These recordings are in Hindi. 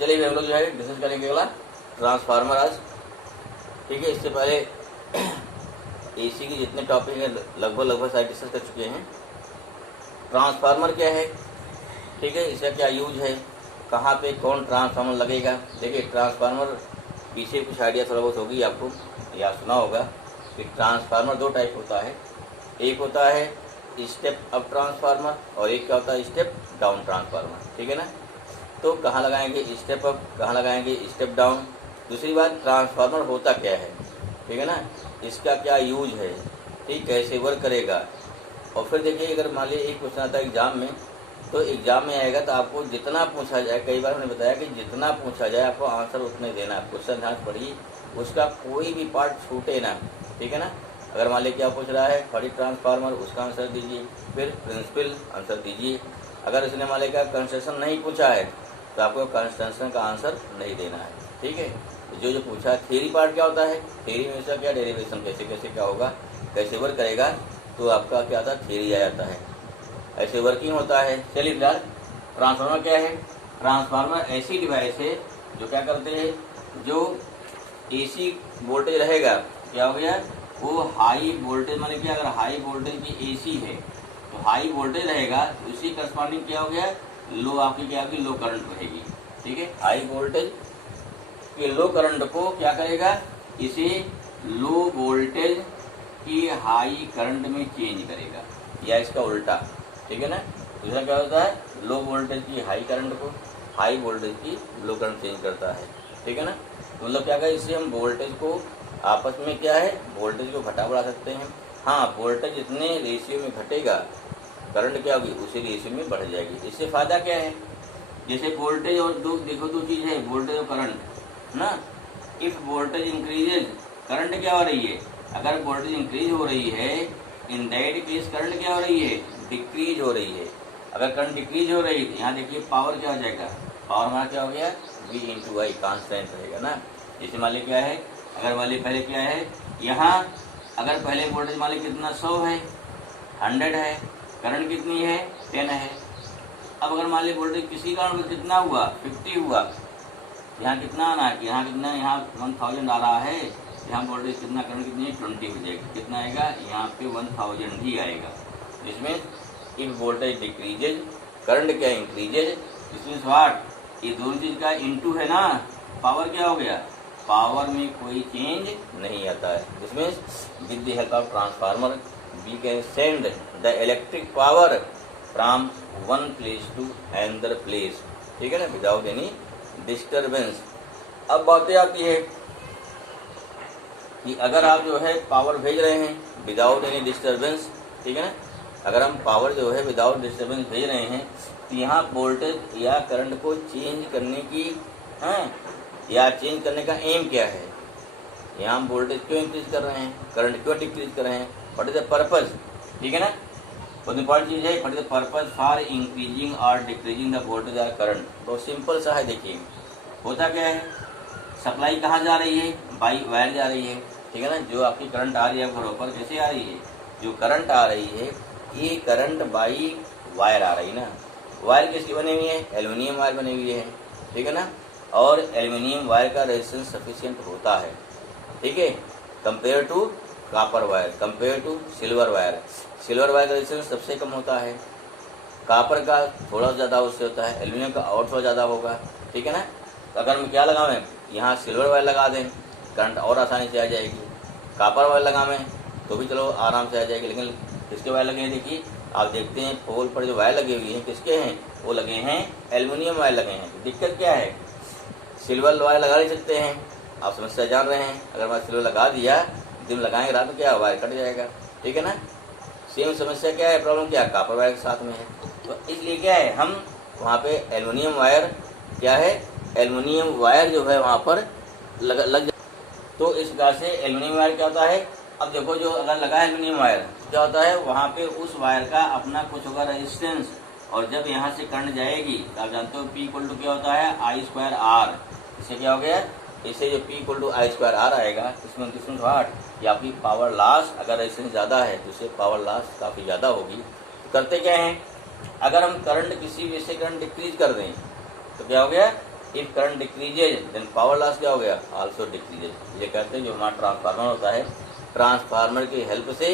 चलिए हम लोग जो है डिस्कस करेंगे अगला ट्रांसफार्मर आज। ठीक है, इससे पहले एसी के जितने टॉपिक हैं लगभग सारे डिस्कस कर चुके हैं। ट्रांसफार्मर क्या है, ठीक है, इसका क्या यूज है, कहाँ पे कौन ट्रांसफार्मर लगेगा। देखिए ट्रांसफार्मर पीछे कुछ आइडिया थोड़ा बहुत होगी आपको, या सुना होगा कि ट्रांसफार्मर दो टाइप होता है। एक होता है स्टेप अप ट्रांसफार्मर और एक क्या होता है स्टेप डाउन ट्रांसफार्मर। ठीक है ना, तो कहाँ लगाएंगे स्टेप अप, कहाँ लगाएंगे स्टेप डाउन। दूसरी बात ट्रांसफार्मर होता क्या है, ठीक है ना, इसका क्या यूज है, ठीक, कैसे वर्क करेगा। और फिर देखिए अगर मान लीजिए एक क्वेश्चन आता है एग्जाम में, तो एग्जाम में आएगा तो आपको जितना पूछा जाए, कई बार मैंने बताया कि जितना पूछा जाए आपको आंसर उतने देना है। क्वेश्चन ध्यान से पढ़िए, उसका कोई भी पार्ट छूटे ना। ठीक है ना, अगर मान लीजिए क्या पूछ रहा है फॉर ट्रांसफार्मर, उसका आंसर दीजिए, फिर प्रिंसिपल आंसर दीजिए। अगर इसने मान लीजिए कंस्ट्रक्शन नहीं पूछा है तो आपको कंस्ट्रक्शन का आंसर नहीं देना है। ठीक है, जो पूछा है थ्योरी पार्ट क्या होता है, थ्योरी में इसका क्या डेरिवेशन कैसे कैसे क्या होगा, कैसे वर्क करेगा, तो आपका क्या आता है थ्योरी आ जाता है, ऐसे वर्किंग होता है। चलिए फिलहाल ट्रांसफार्मर क्या है। ट्रांसफार्मर ऐसी डिवाइस है जो क्या करते हैं, जो एसी वोल्टेज रहेगा, क्या हो गया, वो हाई वोल्टेज, माने कि अगर हाई वोल्टेज की एसी है तो हाई वोल्टेज रहेगा, उसी करस्पॉन्डिंग क्या हो गया, लो आपकी क्या होगी, लो करंट रहेगी। ठीक है, हाई वोल्टेज के लो करंट को क्या करेगा, इसे लो वोल्टेज की हाई करंट में चेंज करेगा, या इसका उल्टा। ठीक है ना, दूसरा क्या होता है, लो वोल्टेज की हाई करंट को हाई वोल्टेज की लो करंट चेंज करता है। ठीक है ना, तो मतलब क्या करें, इससे हम वोल्टेज को आपस में क्या है, वोल्टेज को घटा बढ़ा सकते हैं। हाँ, वोल्टेज जितने रेशियो में घटेगा करंट क्या होगी उसी रेशियो में बढ़ जाएगी। इससे फायदा क्या है, जैसे वोल्टेज और दो चीज है, वोल्टेज और करंट ना। इफ वोल्टेज इंक्रीजेज, करंट क्या हो रही है, अगर वोल्टेज इंक्रीज हो रही है, इन दैट केस करंट क्या हो रही है, डिक्रीज हो रही है। अगर करंट डिक्रीज हो रही है तो यहाँ देखिए पावर क्या हो जाएगा, पावर हमारा क्या हो गया, V इंटू आई कांस्टेंट रहेगा ना। जैसे मान लीजिए क्या है, अगर मान लीजिए पहले क्या है, यहाँ अगर पहले वोल्टेज मान लीजिए कितना 100 है, 100 है, करंट कितनी है 10 है। अब अगर मान लीजिए वोल्टेज किसी कारण कितना हुआ 50 हुआ, यहाँ कितना आना है, यहाँ कितना, यहाँ 1000 आ रहा है, यहाँ वोल्टेज कितना, करंट कितनी है 20 हो जाएगी, कितना आएगा, यहाँ पे 1000 ही आएगा। जिसमें इफ वोल्टेज डिक्रीजेज करंट क्या इंक्रीजेज, इसमें व्हाट, ये दोनों चीज का इनटू है ना, पावर क्या हो गया, पावर में कोई चेंज नहीं आता है। जिसमें with the help of transformer we can send the electric power from one place to another place. ठीक है ना, विदाउट एनी डिस्टर्बेंस। अब बातें आती है कि अगर आप जो है पावर भेज रहे हैं विदाउट एनी डिस्टर्बेंस, ठीक है ना, अगर हम पावर जो है विदाउट डिस्टर्बेंस भेज रहे हैं तो यहाँ वोल्टेज या करंट को चेंज करने की या चेंज करने का एम क्या है, यहाँ हम वोल्टेज क्यों इंक्रीज कर रहे हैं, करंट क्यों डिक्रीज कर रहे हैं, व्हाट इज द पर्पज। ठीक है ना, बहुत इंपॉर्टेंट चीज है, what is the purpose for increasing और डिक्रीजिंग द वोल्टेज और करंट। बहुत सिंपल सा है, देखिए होता क्या है, सप्लाई कहाँ जा रही है, बाई वायर जा रही है। ठीक है ना, जो आपकी करंट आ रही है घरों पर कैसे आ रही है, जो करंट आ रही है ये करंट बाई वायर आ रही ना। वायर किसकी बनी हुई है, एल्युमिनियम वायर बनी हुई है। ठीक है ना, और एल्युमिनियम वायर का रेजिस्टेंस सफिशिएंट होता है, ठीक है, compare to copper wire, compare to silver wire. Silver wire का रेजिस्टेंस सबसे कम होता है, कॉपर का थोड़ा ज़्यादा उससे होता है, एल्युमिनियम का और थोड़ा ज़्यादा होगा। ठीक है ना, तो अगर हम क्या लगावें, यहाँ सिल्वर वायर लगा दें करंट और आसानी से आ जाएगी, कॉपर वायर लगावें तो भी चलो आराम से आ जाएगी। लेकिन किसके वायर लगे हैं, देखिए आप देखते हैं पोल पर जो वायर लगे हुए हैं किसके हैं, वो लगे हैं एल्युमिनियम वायर लगे हैं। दिक्कत क्या है, सिल्वर वायर लगा नहीं सकते हैं, आप समस्या जान रहे हैं। अगर मैं सिल्वर लगा दिया, दिन लगाएंगे रात में क्या वायर कट जाएगा। ठीक है ना, सेम समस्या क्या है, प्रॉब्लम क्या है, कॉपर वायर के साथ में है। तो इसलिए क्या है, हम वहाँ पे एल्युमिनियम वायर क्या है, एल्युमिनियम वायर जो है वहाँ पर लग तो इस प्रकार से एल्युमिनियम वायर क्या होता है, अब देखो जो अगर लगा है एल्युमिनियम वायर तो क्या होता है, वहाँ पे उस वायर का अपना कुछ होगा रेजिस्टेंस, और जब यहाँ से करंट जाएगी तो आप जानते हो P इक्वल टू क्या होता है, I²R। इससे क्या हो गया, इससे जो P इक्वल टू I²R आएगा, इसमें किसमें वाट, या आपकी पावर लॉस, अगर रेजिस्टेंस ज़्यादा है तो इससे पावर लॉस काफ़ी ज़्यादा होगी। तो करते क्या हैं, अगर हम करंट किसी वजह से करंट डिक्रीज कर दें तो क्या हो गया, if current decreases then power loss क्या हो गया, आल्सो डिक्रीजेज। ये कहते हैं जो हमारा ट्रांसफार्मर होता है, ट्रांसफार्मर की हेल्प से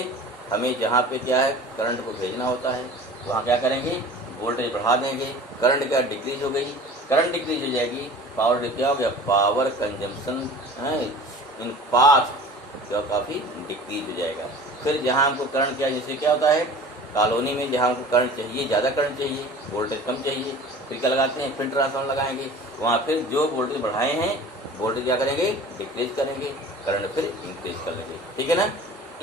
हमें जहाँ पे क्या है करंट को भेजना होता है वहाँ क्या करेंगे, वोल्टेज बढ़ा देंगे, करंट क्या डिक्रीज हो गई, करंट डिक्रीज हो जाएगी, पावर क्या हो गया, पावर कंजम्पशन इन पाथ क्या काफ़ी डिक्रीज हो जाएगा। फिर जहाँ हमको करंट क्या, जैसे क्या होता है कॉलोनी में जहाँ हमको करंट चाहिए, ज़्यादा करंट चाहिए, वोल्टेज कम चाहिए, फिर क्या लगाते हैं, फिर ट्रांसफार्मर लगाएंगे, वहाँ फिर जो वोल्टेज बढ़ाए हैं वोल्टेज क्या करेंगे, डिक्रीज करेंगे, करंट फिर इंक्रीज कर लेंगे। ठीक है ना,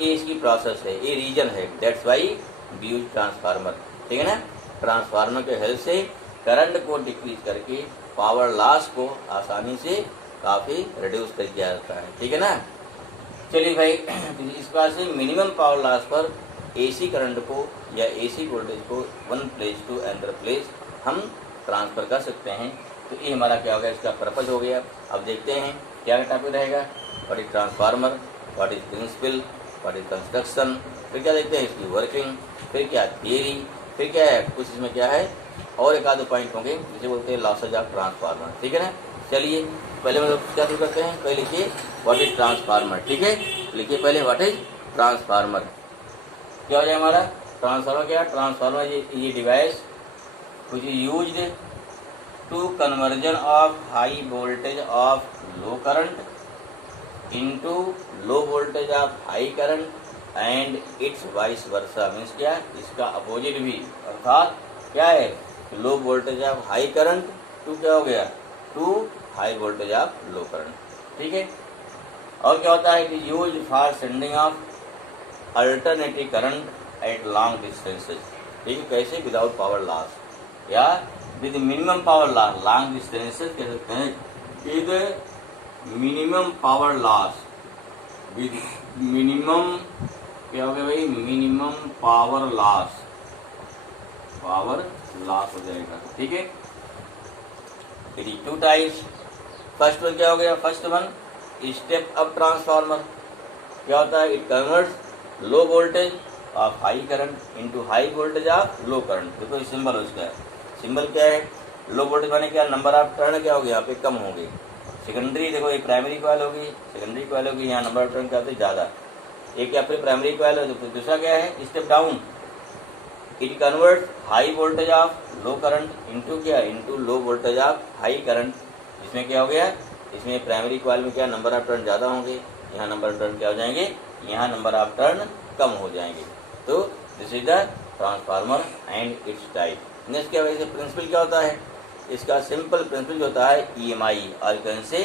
ये इसकी प्रोसेस है, ये रीजन है, that's why we use transformer. ठीक है ना, ट्रांसफार्मर के हेल्प से करंट को डिक्रीज करके पावर लॉस को आसानी से काफ़ी रिड्यूस कर दिया जाता है। ठीक है ना, चलिए भाई इस बात से मिनिमम पावर लॉस पर एसी करंट को या एसी वोल्टेज को one place to another place हम ट्रांसफ़र कर सकते हैं। तो ये हमारा क्या हो गया, इसका पर्पज हो गया। अब देखते हैं क्या टॉपिक रहेगा, what is transformer, what is principle, what is construction, फिर क्या देखते हैं इसकी वर्किंग, फिर क्या थियरी, फिर क्या है कुछ इसमें क्या है और एक आधे पॉइंट होंगे जिसे बोलते हैं लॉसेज ऑफ ट्रांसफार्मर। ठीक है ना, चलिए पहले मतलब क्या शुरू करते हैं, पहले लिखिए व्हाट इज ट्रांसफार्मर। ठीक है, लिखिए पहले व्हाट इज ट्रांसफार्मर। क्या हो जाए हमारा ट्रांसफार्मर, क्या ट्रांसफार्मर ये device which is used to conversion of high voltage of low current into low voltage of high current and its vice versa, means क्या इसका अपोजिट भी, अर्थात क्या है low voltage of high current to क्या हो गया to high voltage of low current. ठीक है, और क्या होता है, it is use for sending of alternative current at long distances. ठीक है, कैसे, विदाउट पावर लॉस या with minimum power loss, long distances कह सकते हैं, with minimum power loss, with minimum क्या हो गया भाई, minimum power loss, power loss हो जाएगा। ठीक है, it is two types, first one क्या हो गया, first one step up transformer, क्या होता है, it converts low voltage of high current into high voltage of low current. देखो ये सिंबल हो इसका, सिंबल क्या है, लो वोल्टेज माने क्या, नंबर ऑफ टर्न क्या हो गया यहाँ पे कम होंगे, सेकेंडरी देखो ये प्राइमरी कॉइल होगी, सेकेंडरी कॉइल होगी, यहाँ नंबर ऑफ टर्न क्या होते हैं ज़्यादा, एक या फिर प्राइमरी कॉइल हो, दूसरा क्या है step down, it convert high voltage of low current into क्या, into low voltage of high current. इसमें क्या हो गया, इसमें प्राइमरी कॉइल में क्या नंबर ऑफ टर्न ज़्यादा होंगे, यहाँ नंबर ऑफ टर्न क्या हो जाएंगे, यहाँ नंबर ऑफ टर्न कम हो जाएंगे। तो this is the transformer and it's type. Next क्या वैसे प्रिंसिपल क्या होता है, इसका सिंपल प्रिंसिपल जो होता है EMI और can say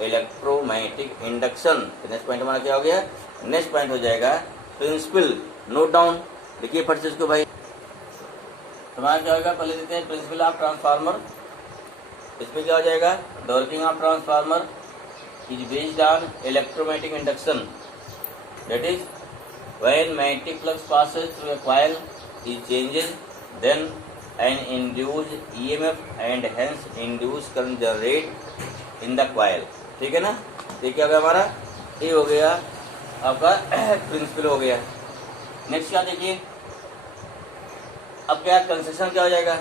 electromagnetic induction. Next point हमारा क्या हो गया, नेक्स्ट पॉइंट हो जाएगा प्रिंसिपल, नोट डाउन लिखिए फट से इसको भाई। हमारा क्या होगा, पहले देते हैं प्रिंसिपल ऑफ ट्रांसफार्मर, इसमें क्या हो जाएगा, the working of transformer is based on electromagnetic induction, that is when magnetic flux passes through a coil it changes then an induced EMF and hence induced current generate in the coil। ठीक है ना, ये क्या हो गया हमारा, ये हो गया आपका प्रिंसिपल हो गया। नेक्स्ट क्या देखिए, अब क्या कंस्ट्रक्शन क्या हो जाएगा,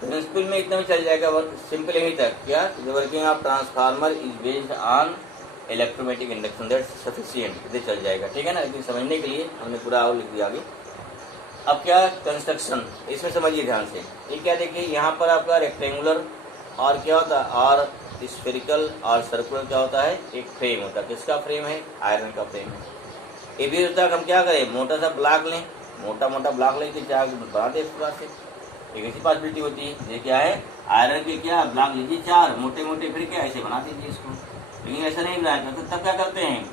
प्रिंसिपल में इतना भी चल जाएगा, सिंपल यहीं तक, क्या the working of transformer is based on electromagnetic induction, that sufficient, इधर चल जाएगा। ठीक है ना, लेकिन समझने के लिए हमने पूरा और लिख दिया आगे। अब क्या कंस्ट्रक्शन, इसमें समझिए ध्यान से, ये क्या देखिए यहाँ पर आपका रेक्टेंगुलर और क्या होता है, और स्फेरिकल और सर्कुलर क्या होता है, एक फ्रेम होता है, किसका फ्रेम है, आयरन का फ्रेम है। ये भी होता है हम क्या करें, मोटा सा ब्लॉक लें, मोटा मोटा ब्लॉक लेके क्या बनाते इस प्रकार से, एक ऐसी पॉसिबिलिटी होती है, ये क्या है आयरन के क्या ब्लॉक लीजिए चार मोटे मोटे, फिर क्या ऐसे बना दीजिए इसको, लेकिन ऐसा नहीं बनाया तो तब क्या करते हैं,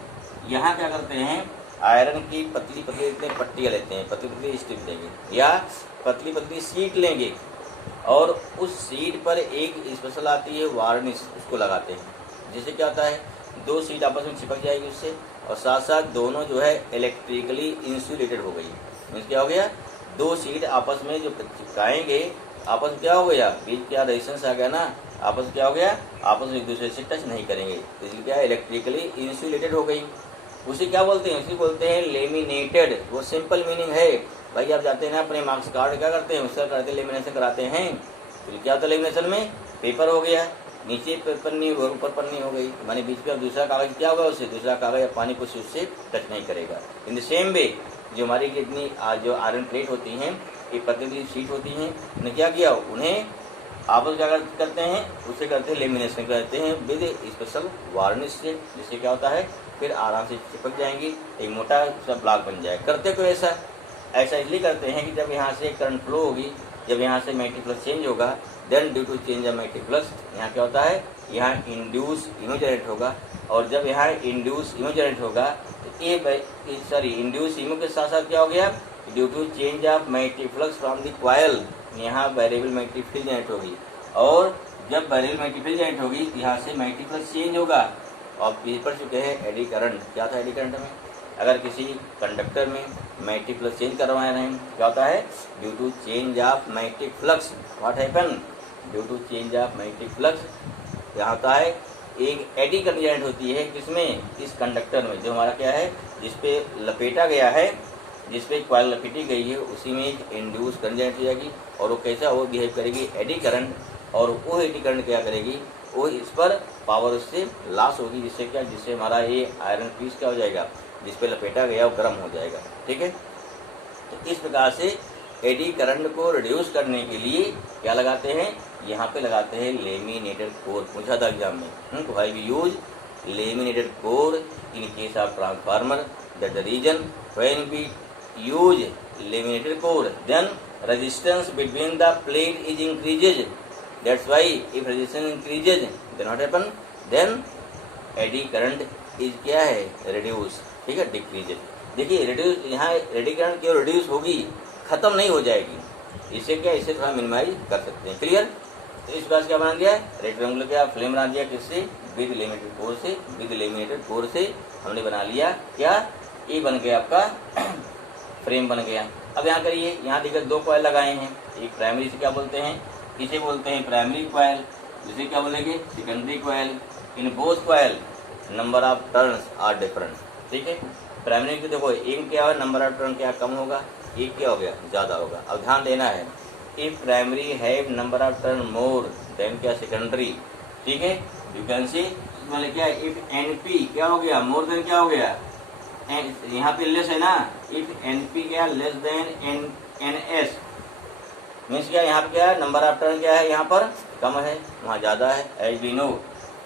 यहाँ क्या करते हैं, आयरन की पतली पतली लेते हैं, पट्टियाँ लेते हैं, पतली पतली स्ट्रिप लेंगे या पतली पतली सीट लेंगे और उस सीट पर एक स्पेशल आती है वार्निश, उसको लगाते हैं, जिससे क्या होता है दो सीट आपस में चिपक जाएगी उससे, और साथ साथ दोनों जो है इलेक्ट्रिकली इंसुलेटेड हो गई। मीन्स क्या हो गया, दो सीट आपस में जो चिपकाएंगे आपस में क्या हो गया, बीच क्या रेजिस्टेंस आ गया ना, आपस में क्या हो गया, आपस में एक दूसरे से टच नहीं करेंगे, इसलिए क्या इलेक्ट्रिकली इंसुलेटेड हो गई। उसे क्या बोलते हैं, उसे बोलते हैं लेमिनेटेड। वो सिंपल मीनिंग है भाई, आप जाते हैं ना अपने मार्क्स कार्ड क्या करते हैं, उसका करते लेमिनेशन कराते हैं, तो क्या होता है लेमिनेशन में, पेपर हो गया, नीचे पन्नी और ऊपर पन्नी हो गई, माने बीच में अब दूसरा कागज क्या होगा, उससे दूसरा कागज या पानी कुछ उससे टच नहीं करेगा। इन द सेम वे जो हमारी कितनी जो आयरन प्लेट होती हैं, ये पतली शीट होती हैं, उन्हें क्या किया, उन्हें आपस क्या करते हैं, उसे करते हैं लेमिनेशन करते हैं विद स्पेशल वार्निश से, जिससे क्या होता है फिर आराम से चिपक जाएंगी, एक मोटा सा ब्लॉक बन जाए। करते को ऐसा इसलिए करते हैं कि जब यहाँ से करंट फ्लो होगी, जब यहाँ से मैग्नेटिक फ्लक्स चेंज होगा, then due to change of magnetic flux यहाँ क्या होता है, यहाँ इंड्यूस ईएमएफ जनरेट होगा, और जब यहाँ इंड्यूस ईएमएफ जनरेट होगा तो ये इंड्यूस ईएमएफ के साथ साथ क्या हो गया, due to change of magnetic flux from the coil, यहाँ वेरिएबल मैग्नेटिक फील्ड जनरेट होगी, और जब वेरिएबल मैग्नेटिक फील्ड जनरेट होगी यहाँ से मैग्नेटिक फ्लक्स चेंज होगा, और पढ़ चुके हैं एडी करंट। क्या था एडी करंट में, अगर किसी कंडक्टर में मैग्नेटिक फ्लक्स चेंज करवा रहे हैं, क्या होता है, due to change of magnetic flux, what happen, due to change of magnetic flux क्या होता है, एक एडी करंट जनरेट होती है, किसमें, इस कंडक्टर में, जो हमारा क्या है, जिसपे लपेटा गया है, जिसपे कॉइल लपेटी गई है, उसी में एक इंड्यूस करंट जनरेट हो जाएगी, और वो कैसा, वो बिहेव करेगी एडी करंट, और वो एडी करंट क्या करेगी, वो इस पर पावर उससे लॉस होगी, जिससे क्या, जिससे हमारा ये आयरन पीस क्या हो जाएगा, जिस पे लपेटा गया वो गर्म हो जाएगा। ठीक है, तो इस प्रकार से एडी करंट को रिड्यूस करने के लिए क्या लगाते हैं, यहाँ पे लगाते हैं लेमिनेटेड कोर। पूछा था एग्जाम में, why we use laminated core in case of transformer, that the reason when we use laminated core then resistance between the plate is increases, that's why if resistance increases then what happen, then eddy current is क्या है, रिड्यूस। ठीक है, डिक्रीजेज। देखिए रिड्यूस, यहाँ एडी करंट क्यों रिड्यूस होगी, खत्म नहीं हो जाएगी, इसे क्या, इसे थोड़ा मिनिमाइज कर सकते हैं। क्लियर, तो इस बात क्या बना दिया है, रेक्टेंगुलर क्या फ्लेम बना दिया, किससे, विद लेमिनेटेड कोर से, विद लेमिनेटेड कोर से हमने बना लिया क्या, ये बन गया आपका फ्रेम बन गया। अब यहाँ करिए, यहाँ देखिए दो कॉइल लगाए हैं, एक प्राइमरी से क्या बोलते हैं, इसे बोलते हैं प्राइमरी कॉइल, जिसे क्या बोलेंगे, secondary coil. In both coil number of turns are different. ठीक है, प्राइमरी के देखो एक क्या है, नंबर ऑफ टर्न क्या कम होगा, एक क्या हो गया, ज़्यादा होगा। अब ध्यान देना है, if primary have number of turn more than क्या सेकेंडरी। ठीक है, यू कैन सी मतलब क्या, इफ एनपी क्या हो गया, मोर देन क्या हो गया, यहाँ पे लेस है ना, इफ एनपी क्या लेस देन एनएस मीन्स क्या, यहाँ पे क्या है, नंबर ऑफ टर्न क्या है, यहाँ पर कम है, वहाँ ज़्यादा है। As we know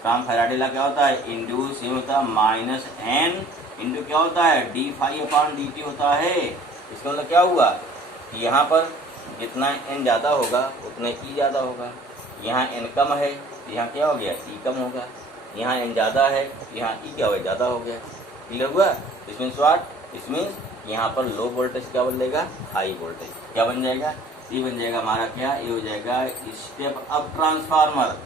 from Faraday law क्या होता है, इंड्यूस ये होता है माइनस एन इंटू क्या होता है, d phi upon d t होता है। इसका मतलब क्या हुआ कि यहाँ पर जितना एन ज़्यादा होगा उतना ई ज़्यादा होगा, यहाँ एन कम है यहाँ क्या हो गया, ई कम होगा, यहाँ एन ज़्यादा है यहाँ ई क्या हो गया, ज़्यादा हो गया। क्लियर हुआ, इस मीन्स व्हाट, इस मीन्स यहाँ पर लो वोल्टेज क्या बनेगा, हाई वोल्टेज क्या बन जाएगा, ये बन जाएगा हमारा क्या, ये हो जाएगा स्टेप अप ट्रांसफार्मर।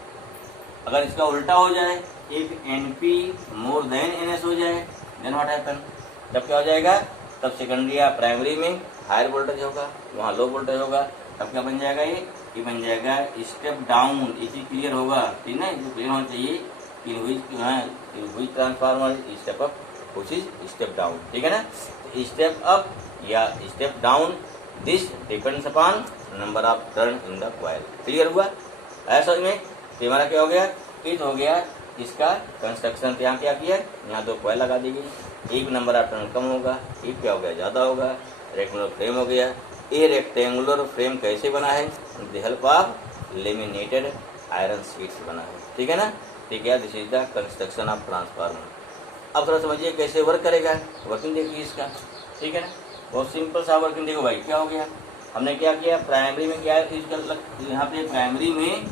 अगर इसका उल्टा हो जाए, if NP more than NS हो जाए, देन व्हाट हैपन, तब क्या हो जाएगा, तब सेकेंडरी या प्राइमरी में हायर वोल्टेज होगा, वहाँ लो वोल्टेज होगा, तब क्या बन जाएगा, ये बन जाएगा स्टेप डाउन। ये चीज क्लियर होगा, ठीक है, जो क्लियर होना चाहिए, in which transformer step up which is step down. ठीक है ना, स्टेप अप या step down this depends upon number of turn in the coil. Clear हुआ ऐसा में, तो हमारा क्या हो गया, इट हो गया इसका कंस्ट्रक्शन। यहाँ क्या किया, यहाँ दो कॉइल लगा दी गई, एक नंबर ऑफ टर्न कम होगा, एक क्या हो गया, ज़्यादा होगा, रेक्टेंगुलर फ्रेम हो गया। ये रेक्टेंगुलर फ्रेम कैसे बना है, with help of laminated iron sheets बना है। ठीक है ना, ठीक है, this is the construction of transformer. अब थोड़ा समझिए कैसे वर्क करेगा, वर्किंग देखिए इसका। ठीक है ना, बहुत सिंपल सा वर्किंग देखो भाई, क्या हो गया, हमने क्या किया, प्राइमरी में क्या है, यहाँ पे प्राइमरी में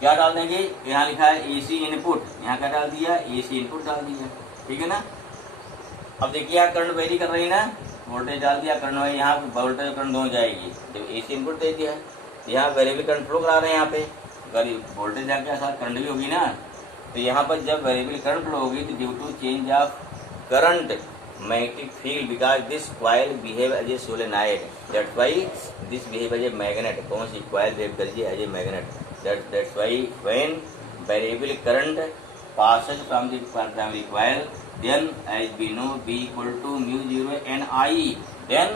क्या डाल देंगे, यहाँ लिखा है एसी इनपुट, यहाँ क्या डाल दिया, एसी इनपुट डाल दिया। ठीक है ना, अब देखिए यहाँ करंट वेरी कर रही है ना, वोल्टेज डाल दिया, करंट वेरी, यहाँ वोल्टेज करंट दोनों जाएगी। जब एसी इनपुट दे दिया है, यहाँ वेरिएबल करंट फ्लो करा रहे हैं, यहाँ पे अगर वोल्टेज जाके साथ करंट भी होगी ना, तो यहाँ पर जब वेरिएबल करंट फ्लो होगी तो due to change of current magnetic field because this coil behave as a solenoid, that's why this behave as a magnet. कौन सी कॉइल बिहेव करिए as a magnet, that's why when variable current passes from the primary coil, then as we know B equal to mu 0 n I, then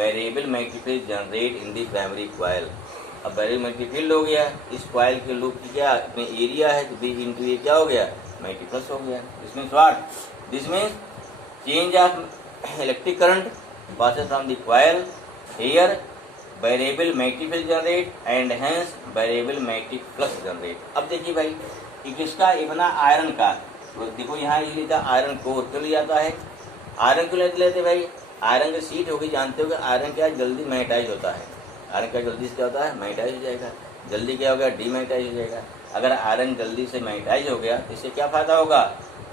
variable magnetic field generate in the primary coil। अब वेरिएबल मैग्नेटिक फील्ड हो गया, इस कॉइल के लूप की क्या अपने एरिया है, तो बी इंटू ए क्या हो गया, मैग्नेटिक फ्लक्स हो गया। This means what, this means change of electric current passes from the coil here, variable magnetic field generate and hence variable magnetic flux generate। अब देखिए भाई कि किसका, ये बना आयरन का, तो देखो यहाँ ये लेता आयरन कोर, क्यों लिया जाता है, आयरन क्यों लेते भाई, आयरन की सीट होगी, जानते हो कि आयरन क्या जल्दी मैग्नेटाइज होता है, आयरन क्या जल्दी से क्या होता है, मैग्नेटाइज हो जाएगा, जल्दी क्या होगा, डीमैग्नेटाइज हो जाएगा। अगर आयरन जल्दी से मैग्नेटाइज हो गया तो इससे क्या फायदा होगा,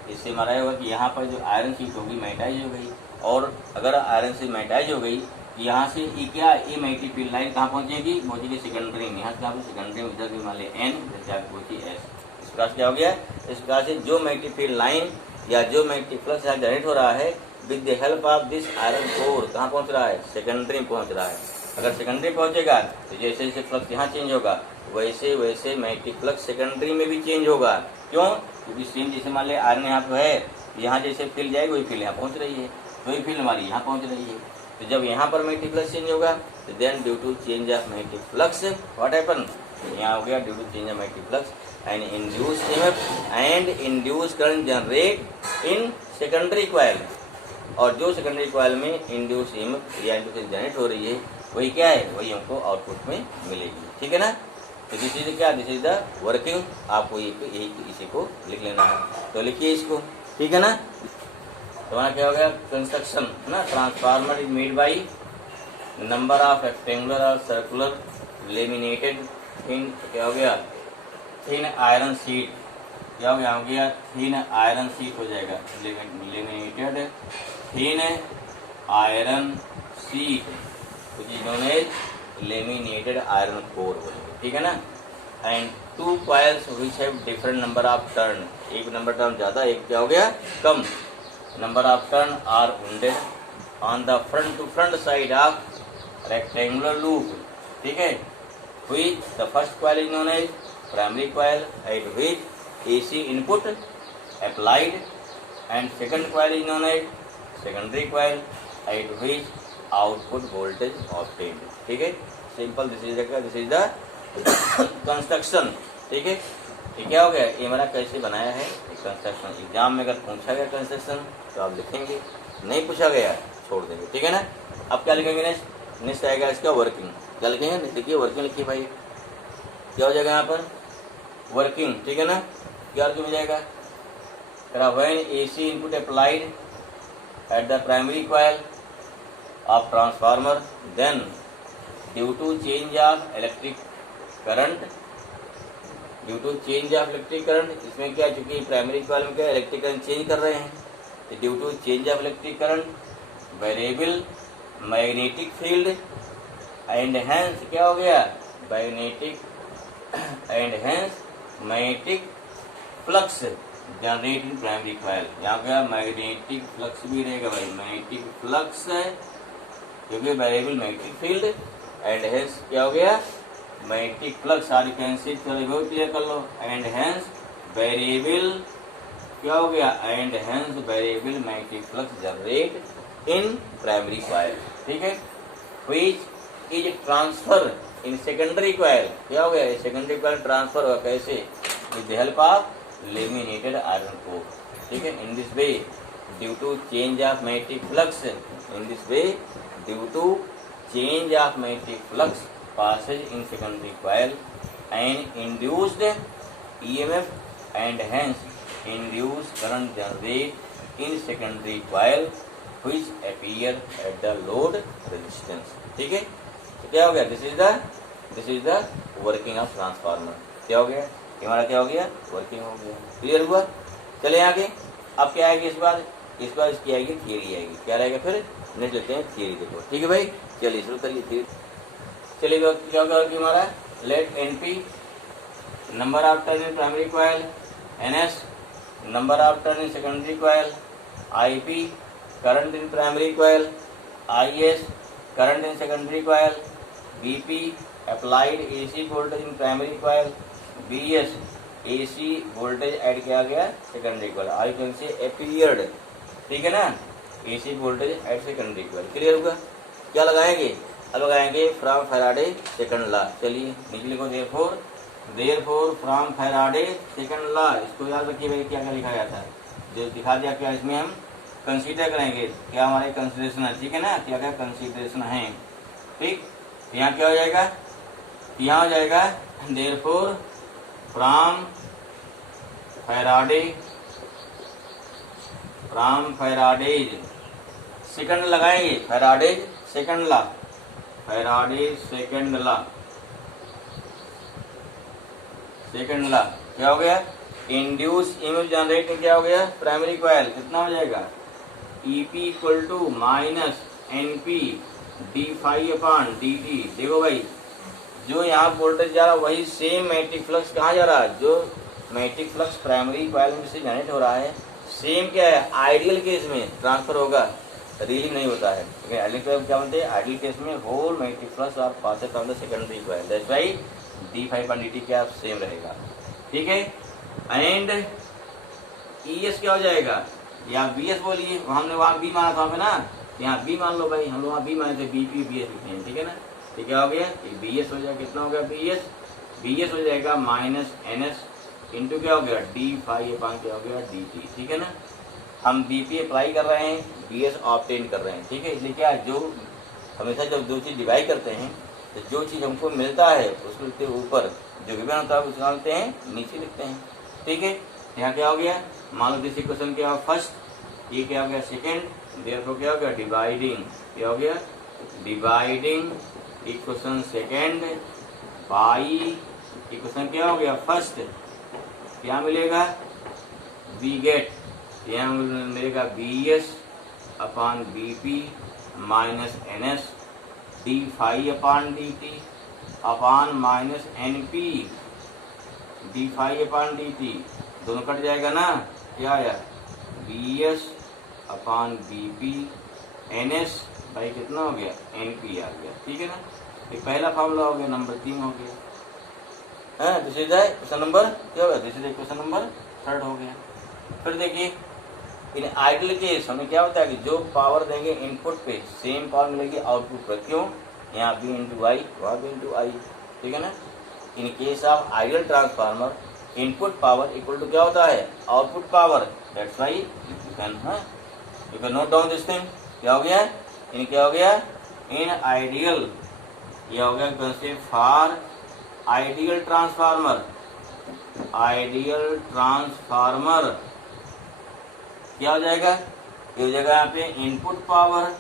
इससे हमारा होगा कि यहाँ पर जो आयरन सीट होगी मैग्नेटाइज हो गई, और अगर आयरन से मैग्नेटाइज हो गई यहाँ से ये क्या, ये मैग्नेटिक फील्ड लाइन कहाँ पहुँचेगी, पहुँचेगी सेकेंडरी में, यहाँ से कहाँ सेकेंडरी में, इधर भी मान लिया एन, इधर जाकर पहुँची एस। इस प्रकार से क्या हो गया, इस प्रकार से जो मैग्नेटिक फील्ड लाइन या जो मैग्नेटिक फ्लक्स यहाँ जनरेट हो रहा है with the help of this iron core कहाँ पहुँच रहा है, सेकेंडरी में पहुँच रहा है। अगर सेकेंडरी पहुँचेगा तो जैसे जैसे फ्लक्स यहाँ चेंज होगा वैसे वैसे मैग्नेटिक फ्लक्स सेकेंडरी में भी चेंज होगा। क्यों, क्योंकि सेम जैसे मान लिया आयरन यहाँ पर है, यहाँ जैसे फील्ड जाएगी वही फील्ड यहाँ पहुँच रही है, वही फील्ड हमारी यहाँ पहुँच रही है। तो जब यहाँ पर मैग्नेटिक फ्लक्स चेंज होगा तो then due to change of magnetic flux what happen, यहाँ हो गया due to change of magnetic flux and induce EMF and induce current generate in secondary coil. और जो सेकेंडरी कॉइल में इंड्यूस ईएमएफ या इंड्यूस जनरेट हो रही है वही क्या है, वही हमको आउटपुट में मिलेगी। ठीक है ना, तो दिस इज क्या, दिस इज द वर्किंग, आपको यही इसी को लिख लेना है, तो लिखिए इसको। ठीक है ना, तो वहाँ क्या हो गया, कंस्ट्रक्शन है ना, transformer is made by number of rectangular और सर्कुलर लेमिनेटेड थिन, क्या हो गया, थिन आयरन सीट, क्या हो गया थिन आयरन सीट हो जाएगा, laminated thin iron seat which is known as laminated iron core बोलेंगे। ठीक है ना, and two coils which have different number of turn, एक नंबर टर्न ज़्यादा, एक क्या हो गया कम, number of turn are wounded on the front to front side of rectangular loop। ठीक है, which the first coil is known as primary coil at which AC input applied and second coil is known as secondary coil at which output voltage obtained. ठीक है, simple, this is the construction. ठीक है, ये क्या हो गया, ये हमारा कैसे बनाया है कंस्ट्रक्शन। एग्जाम में अगर पूछा गया कंस्ट्रक्शन तो आप लिखेंगे, नहीं पूछा गया छोड़ देंगे। ठीक है ना, अब क्या लिखेंगे, नेक्स्ट आएगा इसका वर्किंग, क्या लिखेंगे, लिखिए वर्किंग लिखिए भाई, क्या हो जाएगा यहाँ पर वर्किंग। ठीक है ना, क्या हो जाएगा, when AC input applied at the primary coil of transformer, then due to change of electric current, इसमें क्या, चूंकि प्राइमरी कॉइल में क्या इलेक्ट्रिक करंट चेंज कर रहे हैं, तो due to change of electric current variable magnetic field and hence क्या हो गया, magnetic flux generate in primary coil. यहाँ क्या मैग्नेटिक फ्लक्स भी रहेगा भाई, मैग्नेटिक फ्लक्स है क्योंकि variable magnetic field and hence क्या हो गया, मैग्नेटिक फ्लक्स, सारी कैंसिल क्लियर कर लो, एंड हेंस वेरिएबल क्या हो गया, and hence variable magnetic flux generate in primary coil. ठीक है, which is transfer in secondary coil, क्या हो गया, सेकेंडरी कॉइल ट्रांसफर हुआ कैसे, with the help of laminated iron core. ठीक है, in this way due to change of magnetic flux, in this way due to change of magnetic flux passage in secondary coil and induced EMF and hence induced current generate in secondary coil which appear at the load resistance। ठीक है, तो क्या हो गया, this is the working of transformer. क्या हो गया, हमारा क्या हो गया, वर्किंग हो गया। क्लियर हुआ, चले आगे। अब क्या आएगी इस बार इसकी आएगी थियरी आएगी, क्या रहेगा फिर नेट लेते हैं थियरी, देखो। ठीक है भाई, चलिए शुरू करिए थियरी। चलिए क्या होगा कि हमारा let NP number of turn in primary coil, NS number of turn in secondary coil, IP current in primary coil, IS current in secondary coil, BP applied AC voltage in primary coil, BS AC voltage add किया गया secondary coil, I can say appeared. ठीक है ना, AC voltage at secondary coil. Clear होगा, क्या लगाएंगे, अब लगाएंगे फ्रॉम फैराडे सेकंड लॉ। चलिए नीचे लिखो therefore from Faraday second law. इसको याद रखिए भाई क्या क्या लिखा गया था, जो दिखा दिया क्या इसमें हम कंसीडर करेंगे, क्या हमारे कंसीडरेशन है, ठीक है ना, क्या क्या कंसीडरेशन है। ठीक, यहाँ क्या हो जाएगा, यहाँ हो जाएगा देयरफॉर फ्रॉम फैराडेज सेकंड लगाएंगे, Faraday's second law, second law क्या हो गया, इंड्यूस इमेज जनरेटिंग क्या हो गया, प्राइमरी कॉइल कितना हो जाएगा, EP equal to minus NP d∅/dt। देखो भाई जो यहाँ वोल्टेज जा रहा है वही सेम मैग्नेटिक फ्लक्स कहाँ जा रहा है, जो मैग्नेटिक फ्लक्स प्राइमरी कॉइल में से जनरेट हो रहा है, सेम क्या है आइडियल केस में ट्रांसफर होगा, रियली नहीं होता है। लेकिन आइडियल केस क्या बोलते हैं, आइडियल केस में होल मैग्नेटिक फ्लक्स और passes from the secondary coil, that's why d∅/dt क्या सेम रहेगा। ठीक है, एंड ES क्या हो जाएगा, या BS बोलिए, हमने वहाँ B माना था हमें ना, यहाँ B मान लो भाई, हम लोग वहाँ B माने थे, BP BS लिखते हैं, ठीक है ना। तो क्या हो गया, BS हो जाएगा, कितना हो गया BS हो जाएगा माइनस NS इंटू क्या हो गया d∅/, क्या हो गया dt, ठीक है ना। हम BP अप्लाई कर रहे हैं, BS ऑब्टेन कर रहे हैं, ठीक है। इसलिए क्या जो हमेशा जब दो चीज डिवाइड करते हैं तो जो चीज हमको मिलता है उसको लिखते हैं ऊपर, जो गिवन होता है उसको डालते हैं नीचे लिखते हैं, ठीक है। यहाँ क्या हो गया, मान लो दिस इक्वेशन क्या हो फर्स्ट, ये क्या हो गया सेकेंड, देयरफॉर क्या हो गया डिवाइडिंग, क्या हो गया dividing equation second by equation क्या हो गया फर्स्ट, क्या मिलेगा वी गेट, यहाँ मिलेगा BS/BP minus NS d∅/dt upon minus NP d∅/dt, दोनों कट जाएगा ना, क्या आया BS/BP NS भाई कितना हो गया NP आ गया, ठीक है ना। ये पहला फॉर्मूला हो गया, नंबर 3 हो गया है, दिस इज क्वेश्चन नंबर क्या होगा, दिस इज क्वेश्चन नंबर 3 हो गया। फिर देखिए इन आइडियल केस हमें क्या होता है कि जो पावर देंगे इनपुट पे सेम पावर मिलेगी आउटपुट पर, क्यों, यहाँ B इंटू आई वहाँ B इंटू आई, ठीक है ना। In case of ideal transformer input power equal to क्या होता है output power, that's why you can note down this thing. क्या हो गया, इन क्या हो गया इन आइडियल, ये हो गया कंसेप्ट फॉर आइडियल ट्रांसफार्मर, क्या हो जाएगा, ये हो जाएगा यहाँ पे इनपुट पावर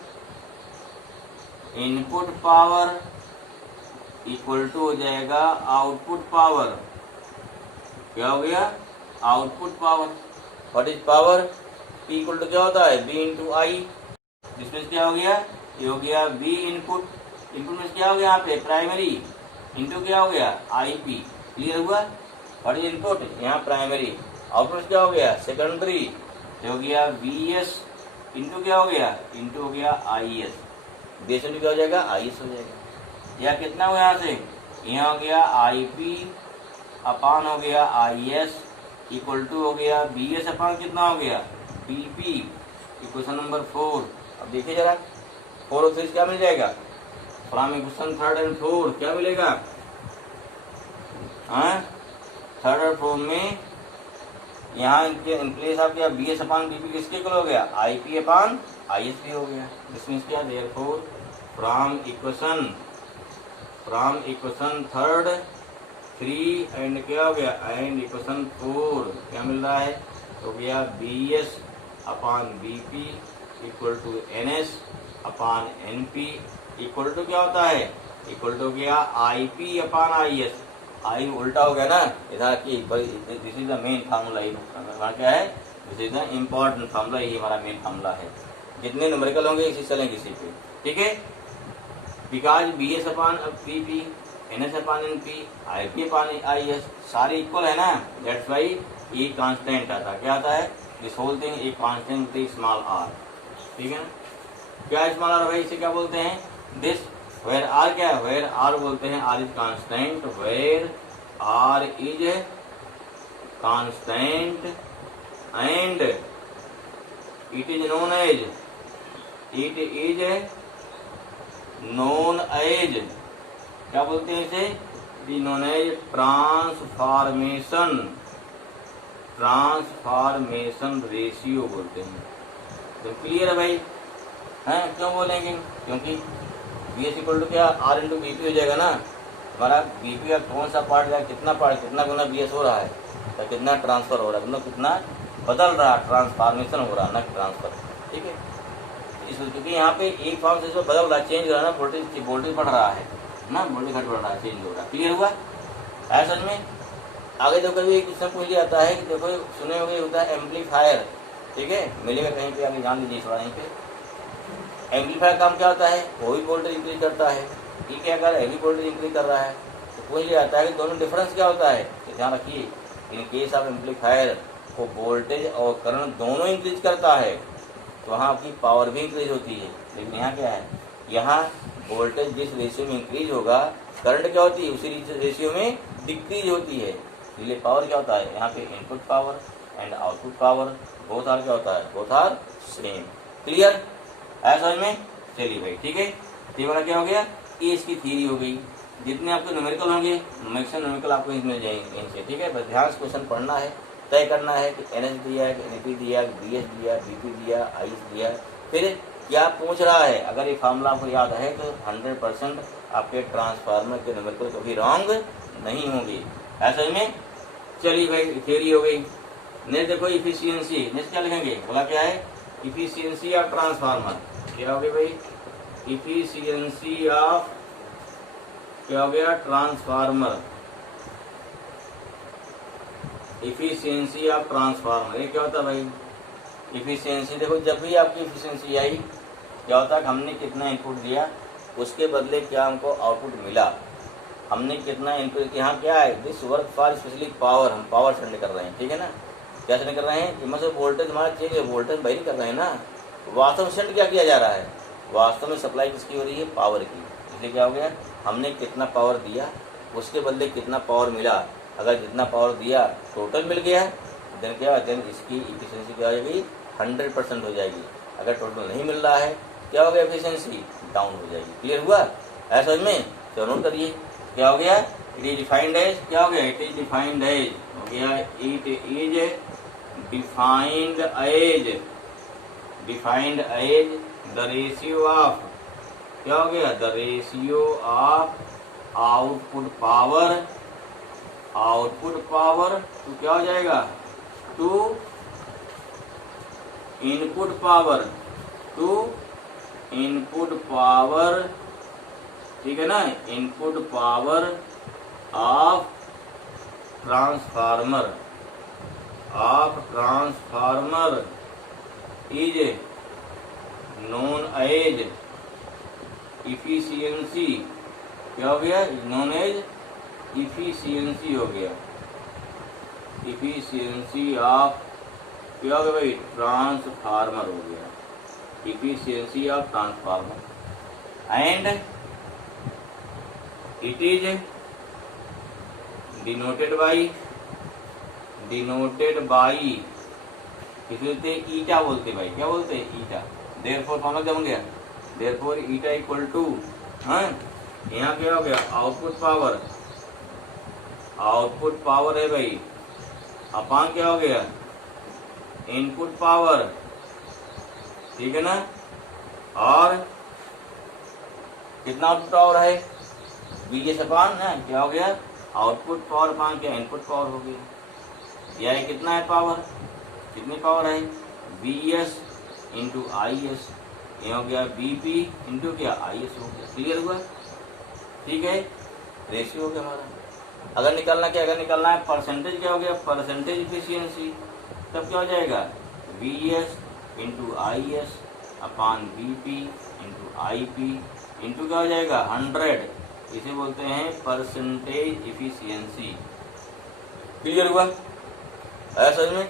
इक्वल टू हो जाएगा आउटपुट पावर, क्या हो गया output power, what is power, P equal to क्या होता है B इंटू आई, जिसमें क्या हो गया, ये हो गया B इनपुट में क्या हो गया यहाँ पे प्राइमरी इंटू क्या हो गया IP, क्लियर हुआ, व्हाट इज इनपुट यहाँ प्राइमरी, आउटपुट क्या हो गया सेकेंडरी, हो गया BS इंटू क्या हो गया इंटू हो गया IS, BS इंटू क्या हो जाएगा IS हो जाएगा, या कितना हुआ यहाँ से, यहाँ हो गया IP अपान हो गया IS इक्वल टू हो गया BS अपान कितना हो गया BP, इक्वेशन नंबर 4। अब देखिए जरा 4 और 3 क्या मिल जाएगा, फ्रॉम इक्वेशन 3 और 4 क्या मिलेगा, हाँ 3 और 4 में यहाँ इन प्लेस आप क्या BS/BP किसके इक्वल हो गया IP/IS हो गया, जिसमें क्या देयरफॉर फ्रॉम इक्वेशन 3 एंड क्या हो गया एंड इक्वेशन 4 क्या मिल रहा है, हो गया BS/BP equal to NS/NP equal to क्या होता है, इक्वल टू गया IP/IS, आई उल्टा हो गया ना इधर की, this is the main formula, क्या है this is the important formula, ये हमारा मेन फार्मूला है, जितने न्यूमेरिकल होंगे इसी चलेंगे इसी पे, ठीक है। बिकॉज BS/BP NS/NP IP/IS सारे इक्वल है ना, दैट्स व्हाई ये कांस्टेंट आता है, क्या आता है दिस होल थिंग एक कांस्टेंट स्मॉल r, ठीक है ना। क्या स्मॉल r भाई इसे क्या बोलते हैं, दिस वेयर आर क्या है, वेयर आर बोलते हैं R is constant, where R is constant and it is known as, क्या बोलते हैं इसे, the known as transformation ratio बोलते हैं। तो क्लियर है भाई, हैं क्यों बोलेंगे, क्योंकि बी एस इक्वल टू क्या आर इंटू बी पी हो जाएगा ना, हमारा बी पी का कौन सा पार्ट है, कितना गुना बी एस हो रहा है, तो कितना ट्रांसफर हो रहा है, मतलब कितना बदल रहा है, ट्रांसफॉर्मेशन हो रहा है ना ट्रांसफर। ठीक है, इसलिए क्योंकि यहाँ पे एक फॉर्म से बदल रहा है, चेंज हो रहा है ना, वोल्टेज बढ़ रहा है ना, वोल्टेज घट बढ़ रहा है, चेंज हो रहा है। क्लियर हुआ है समझ में। आगे देखो कभी एक क्वेश्चन पूछ लिया जाता है कि देखो सुने होंगे होता है एम्पलीफायर, ठीक है, मिलेगा कहीं पे, आगे जान लीजिए थोड़ा यहीं पे। एम्पलीफायर काम क्या होता है, वो भी वोल्टेज इंक्रीज करता है, ठीक है, अगर हैवी वोल्टेज इंक्रीज कर रहा है तो पूछ लिया जाता है कि दोनों डिफरेंस क्या होता है। तो ध्यान रखिए, इन केस ऑफ एम्पलीफायर को वोल्टेज और करंट दोनों इंक्रीज करता है, तो वहाँ आपकी पावर भी इंक्रीज होती है। लेकिन यहाँ क्या है, यहाँ वोल्टेज जिस रेशियो में इंक्रीज होगा, करंट क्या होती है उसी रेशियो में डिक्रीज होती है। इसलिए पावर क्या होता है, यहाँ पे input power and output power both are क्या होता है, बोथ आर सेम। क्लियर है समझ में। चलिए भाई ठीक है, ये वाला क्या हो गया, ये इसकी थ्योरी हो गई। जितने आपके न्यूमेरिकल होंगे मैक्सिमम न्यूमेरिकल आपको मिल जाएंगे इनसे। ठीक है, बस ध्यान से क्वेश्चन पढ़ना है, तय करना है कि एनएच दिया है, एनपी दिया, बीएच दिया, बीपी दिया, आईएस दिया, फिर क्या पूछ रहा है। अगर ये फार्मूला आपको याद है तो 100% आपके ट्रांसफार्मर के न्यूमेरिकल कभी रॉन्ग नहीं होंगे। ऐसे में चलिए भाई थ्योरी हो गई। नेक्स्ट देखो इफिशियंसी, नेक्स्ट क्या लिखेंगे, बोला क्या है, इफिशियंसी ऑफ ट्रांसफार्मर। क्या हो गया भाई, इफिशियंसी ऑफ क्या हो गया ट्रांसफार्मर, इफिशियंसी ऑफ ट्रांसफार्मर। ये क्या होता है भाई, इफिशियंसी देखो जब भी आपकी इफिशियंसी आई क्या होता है, हमने कितना इनपुट दिया उसके बदले क्या हमको आउटपुट मिला, हमने कितना इनपुट, यहाँ क्या है, this work for specially power, हम पावर सेंड कर रहे हैं। ठीक है ना, क्या सेंड कर रहे हैं, कि मतलब वोल्टेज हमारा चेंज है, वोल्टेज भाई नहीं कर रहे हैं ना, वास्तव में सेंड क्या किया जा रहा है, वास्तव में सप्लाई किसकी हो रही है, पावर की। इसलिए क्या हो गया, हमने कितना पावर दिया उसके बदले कितना पावर मिला। अगर जितना पावर दिया टोटल मिल गया देन क्या, देन इसकी इफिशियंसी क्या हो जाएगी, 100% हो जाएगी। अगर टोटल नहीं मिल रहा है क्या हो गया, एफिशिएंसी डाउन हो जाएगी। क्लियर हुआ ऐसा में, तो नोट करिए क्या हो गया, इट इज डिफाइंड एज, क्या हो गया, इट इज डिफाइंड एज हो गया, it is defined as the ratio of, क्या हो गया, the ratio of output power तो क्या हो जाएगा, टू इनपुट पावर, ठीक है ना, input power of transformer is known as efficiency, क्या हो गया, नोन एज इफिशियंसी हो गया, इफिशियंसी ऑफ क्या हो गया भाई, ट्रांसफार्मर हो गया, efficiency of transformer. And it is denoted by किसी बोलते ईटा बोलते भाई, क्या बोलते हैं ईटा। देयरफॉर फॉर्मूला क्या बन गया, देयरफॉर ईटा इक्वल टू, हाँ यहाँ क्या हो गया, आउटपुट पावर है भाई, अपान क्या हो गया, इनपुट पावर, ठीक है ना, और कितना आउटपुट पावर है, बीएस अपान ना, क्या हो गया, आउटपुट पावर अपान क्या, इनपुट पावर हो गया। यह कितना है पावर, कितनी पावर है, बीएस इंटू आई एस, ये हो गया बीपी इंटू क्या आई एस हो गया। क्लियर हुआ, ठीक है, रेशियो हो गया हमारा। अगर निकालना क्या, अगर निकालना है परसेंटेज, क्या हो गया, परसेंटेज इफिशियंसी, तब क्या हो जाएगा, V S into I S upon B P into I P into क्या हो जाएगा 100, इसे बोलते हैं परसेंटेज इफिशियंसी। क्लियर हुआ ऐसा में,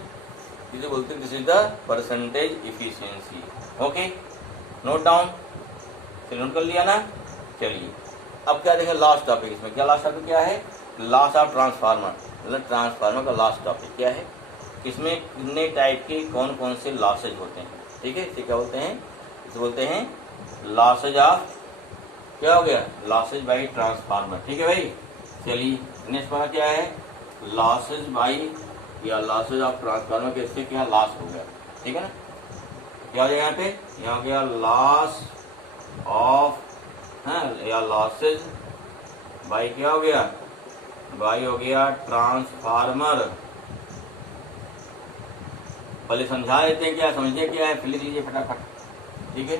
इसे बोलते हैं this is the percentage efficiency. Okay, note down, note कर लिया ना। चलिए अब क्या देखें लास्ट टॉपिक, इसमें क्या लास्ट टॉपिक क्या है, लॉस ऑफ ट्रांसफार्मर, मतलब ट्रांसफार्मर का लास्ट टॉपिक क्या है, इसमें कितने टाइप के कौन कौन से लॉसेज होते हैं। ठीक है, इसे क्या बोलते हैं, इसे बोलते हैं लॉसेज ऑफ क्या हो गया, लॉसेज बाई ट्रांसफार्मर। ठीक है भाई, चलिए नेक्स्ट वाला क्या है, लॉसेज बाई या लॉसेज ऑफ ट्रांसफार्मर के इससे क्या लॉस हो गया। ठीक है ना, क्या हो जाएगा यहाँ पे, यहाँ हो गया लॉस ऑफ, हाँ, या लॉसेज बाई क्या हो गया, बाई हो गया ट्रांसफार्मर। पहले समझा देते हैं क्या, समझिए क्या है, फिर लिख लीजिए फटाफट। ठीक है,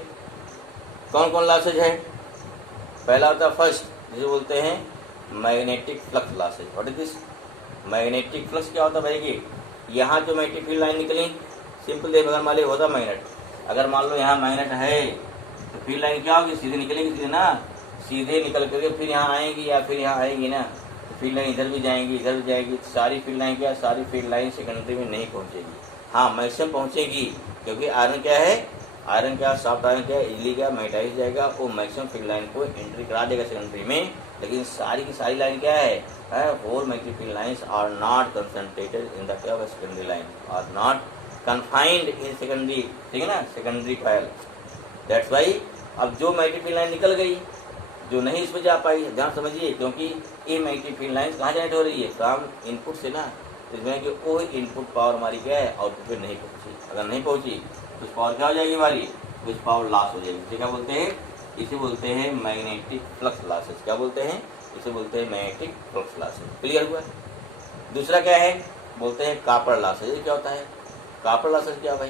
कौन कौन लॉसेज है, पहला होता है फर्स्ट, जिसे बोलते हैं magnetic flux losses. What is this, magnetic flux क्या होता है भाई, कि यहाँ जो मैग्नेटिक फील्ड लाइन निकली, सिंपल देखो, अगर मान लो होता मैग्नेट, अगर मान लो यहाँ मैग्नेट है तो फील्ड लाइन क्या होगी, सीधे निकलेगी, सीधे ना, सीधे निकल करके फिर यहाँ आएंगी या फिर यहाँ आएगी ना, तो फील्ड लाइन इधर भी जाएंगी इधर भी जाएगी, सारी फील्ड लाइन क्या, सारी फील्ड लाइन सेकेंडरी में नहीं पहुँचेगी, हाँ मैक्सिमम पहुँचेगी, क्योंकि आयरन क्या है, आयरन क्या, सॉफ्ट आयरन क्या, इजली क्या मैग्नेटाइज जाएगा, वो मैक्सिमम फील्ड लाइन को एंट्री करा देगा सेकेंडरी में। लेकिन सारी की सारी लाइन क्या है, whole magnetic field lines are not concentrated in the secondary line, are not confined in secondary, ठीक है ना, सेकेंडरी कॉइल। दैट्स वाई अब जो मैग्नेटिक फील्ड लाइन निकल गई, जो नहीं इसमें जा पाई, ध्यान समझिए, क्योंकि ये मैग्नेटिक फील्ड लाइन कहाँ जनरेट हो रही है, फ्रॉम इनपुट से ना, तो इसमें कि वो इनपुट पावर हमारी क्या है, आउटपुट पे नहीं पहुंची, अगर नहीं पहुंची तो पावर क्या हो जाएगी हमारी, कुछ पावर लॉस हो जाएगी। इसे क्या बोलते हैं, इसे बोलते हैं मैग्नेटिक फ्लक्स लॉसेस। क्या बोलते हैं, इसे बोलते हैं मैग्नेटिक फ्लक्स लॉसेस। क्लियर हुआ। दूसरा क्या है, बोलते हैं कापर लॉसेस। ये क्या होता है, कापर लॉसेस क्या भाई,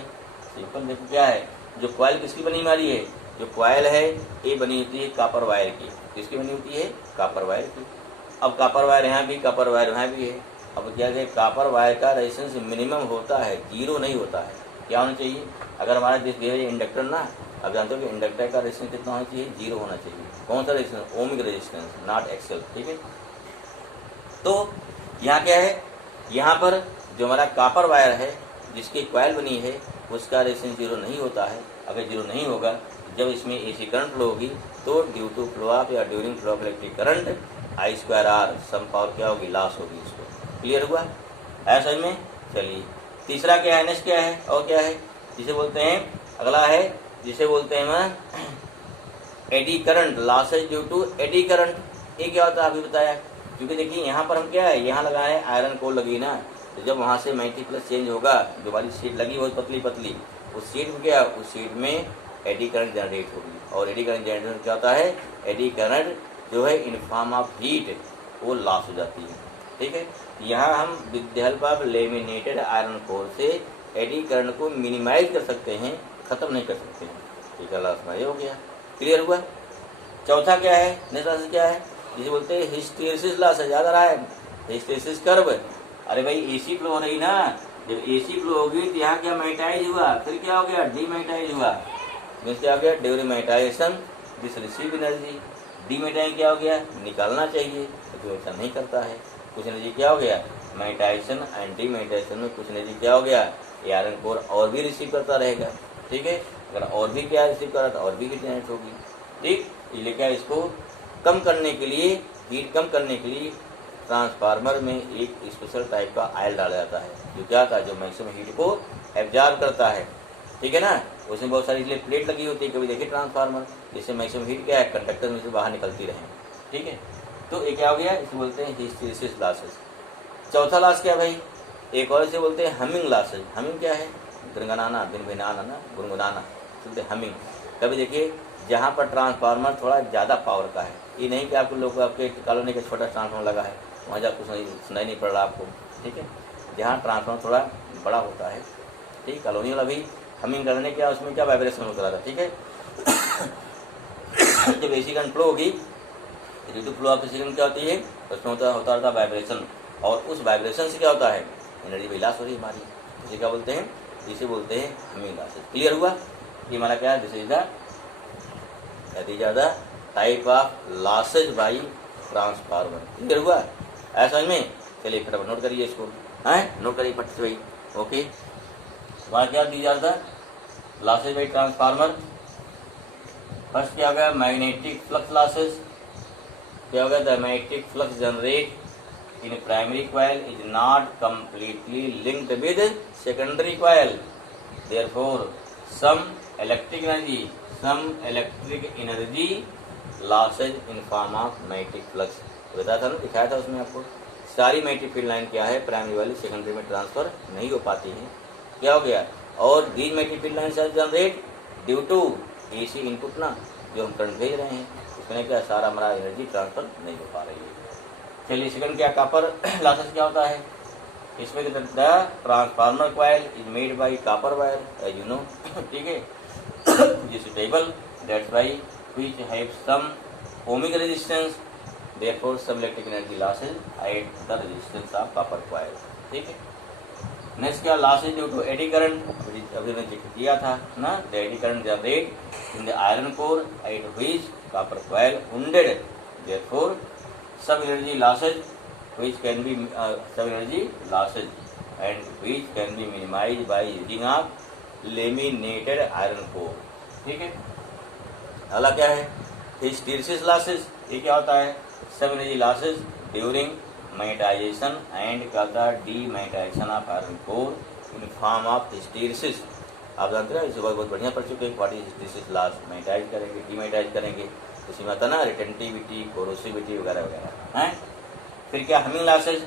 सिंपल देखो क्या है, जो कॉइल किसकी बनी हमारी है, जो कॉइल है ये बनी होती है कापर वायर की, किसकी बनी होती है, कापर वायर की। अब कापर वायर यहाँ भी, कापर वायर यहाँ भी है। अब क्या है, कापर वायर का रेजिस्टेंस मिनिमम होता है, जीरो नहीं होता है। क्या होना चाहिए, अगर हमारा इंडक्टर ना, अब जानते हो कि इंडक्टर का रेजिस्टेंस कितना होना चाहिए, जीरो होना चाहिए। कौन सा resistance, ohmic resistance, not excel. ठीक है, तो यहाँ क्या है, यहाँ पर जो हमारा कापर वायर है जिसकी कॉइल बनी है उसका रेजिस्टेंस जीरो नहीं होता है। अगर जीरो नहीं होगा, जब इसमें एसी करंट फ्लो होगी तो ड्यू टू फ्लो ऑफ या during flow of electric current I square R some power क्या होगी, लॉस होगी। इसको क्लियर हुआ है समझ में। चलिए तीसरा क्या है, नेक्स्ट क्या है, और क्या है, जिसे बोलते हैं, अगला है जिसे बोलते हैं मैं eddy current, losses due to eddy current. ये क्या होता है अभी बताया, क्योंकि देखिए यहाँ पर हम क्या है, यहाँ लगाए हैं आयरन कोर लगी ना, तो जब वहाँ से मैग्नेटिक फ्लक्स चेंज होगा, जो हमारी शीट लगी बहुत पतली पतली, उस शीट में क्या, उस शीट में एडी करंट जनरेट होगी। और एडी करंट जनरेट क्या होता है, एडी करंट जो है इन फॉर्म ऑफ हीट वो लॉस हो जाती है। ठीक है, यहाँ हम with the help of laminated iron core से एडी करंट को मिनिमाइज कर सकते हैं, खत्म नहीं कर सकते हैं। ठीक है, लॉस में हो गया। क्लियर हुआ। चौथा क्या है, नेक्स्ट लॉस क्या है, जिसे बोलते हैं हिस्टेरिसिस लॉस है। याद आ रहा है, हिस्टेरिसिस कर्व। अरे भाई एसी फ्लो हो रही ना, जब एसी फ्लो होगी तो यहाँ क्या मैग्नेटाइज हुआ, फिर क्या हो गया, डीमैग्नेटाइज हुआ। मीन्स क्या हो गया, during magnetization this receive energy. Demagnetize क्या हो गया, निकालना चाहिए, तो ऐसा नहीं करता है। कुछ एनर्जी क्या हो गया, मैग्नेटाइजेशन एंड डीमैग्नेटाइजेशन में कुछ एनर्जी क्या हो गया, आयरन कोर और भी रिसीव करता रहेगा। ठीक है, अगर और भी क्या रिसीव करा तो और भी हीट जनरेट होगी। ठीक, इसलिए क्या, इसको कम करने के लिए, हीट कम करने के लिए ट्रांसफार्मर में एक स्पेशल टाइप का आयल डाला जाता है, जो क्या था, जो मैक्सिमम हीट को एब्जॉर्ब करता है। ठीक है ना, उसमें बहुत सारी इसलिए प्लेट लगी होती है, कभी देखिए ट्रांसफार्मर, जिससे मैक्सिमम हीट क्या है, कंडक्टर में से बाहर निकलती रहे। ठीक है, तो ये क्या हो गया, इसे बोलते हैं हिस्टेरिसिस लॉसेस। चौथा लॉस क्या भाई, एक और इसे बोलते हैं हमिंग लॉसेस। हमिंग क्या है, गुनगुनाना, भिनभिनाना ना, गुनगुनाना, बोलते हमिंग। कभी देखिए जहाँ पर ट्रांसफार्मर थोड़ा ज़्यादा पावर का है, ये नहीं कि आपको लोग आपके कॉलोनी का छोटा ट्रांसफार्मर लगा है वहाँ जा कुछ सुनाई नहीं पड़ रहा आपको। ठीक है, जहाँ ट्रांसफार्मर थोड़ा बड़ा होता है, ठीक, कॉलोनी वाला भी हमिंग करने क्या, उसमें क्या वाइब्रेशन होता रहता है। ठीक है, जब एसी करंट फ्लो होगी, due to flow of AC current क्या होती है, उसमें होता रहता वाइब्रेशन, और उस वाइब्रेशन से क्या होता है, एनर्जी भी लॉस हो रही है हमारी। इसे क्या बोलते हैं, इसे बोलते हैं हमिंग लॉसेस। क्लियर हुआ। ये हमारा क्या है, this is the type of losses by transformer. Clear हुआ ऐसा समझ में। चलिए फटाफट नोट करिए इसको, हैं, नोट करिए फट से भाई। ओके, वहाँ क्या दी जाता है, लॉसेज बाई ट्रांसफार्मर। फर्स्ट क्या हो गया, मैग्नेटिक फ्लक्स लॉसेज। क्या हो गया, the magnetic flux generate in a primary coil is not completely linked with secondary coil. Therefore, some electric energy losses in form of magnetic flux. बताया था ना, दिखाया था उसमें आपको। सारी मैग्नेटिक फील्ड लाइन क्या है, प्राइमरी वाली सेकेंडरी में ट्रांसफर नहीं हो पाती है। क्या हो गया, और these magnetic field line are generate due to AC input ना, जो हम करंट भेज रहे हैं उसमें क्या सारा हमारा एनर्जी ट्रांसफर नहीं हो पा रही है। चलिए सेकंड क्या, कॉपर लॉसेस क्या होता है, इसमें the transformer coil is made by copper wire as you know, ठीक है, जिस table that's why which have some ohmic resistance, therefore some electric energy losses at the resistance of copper coil, ठीक है। नेक्स्ट क्या, losses due to eddy current, अभी मैंने जिक्र किया था ना, the eddy current generate in the iron core at which copper coil wounded, therefore some energy losses which can be some energy losses and which can be minimized by using of laminated iron core, ठीक है। अगला क्या है, हिस्टेरिसिस लॉसेस, ये क्या होता है, सब energy losses during magnetization and क्या होता है, demagnetization of iron core in form of hysteresis. आप जानते हैं इसे बहुत बढ़िया पढ़ चुके हैं, what is hysteresis loss, magnetize करेंगे डीमैग्नेटाइज करेंगे, उसमें आता ना रिटेंटिविटी, कोरोसिविटी वगैरह वगैरह हैं। फिर क्या, हमिंग लॉसेज,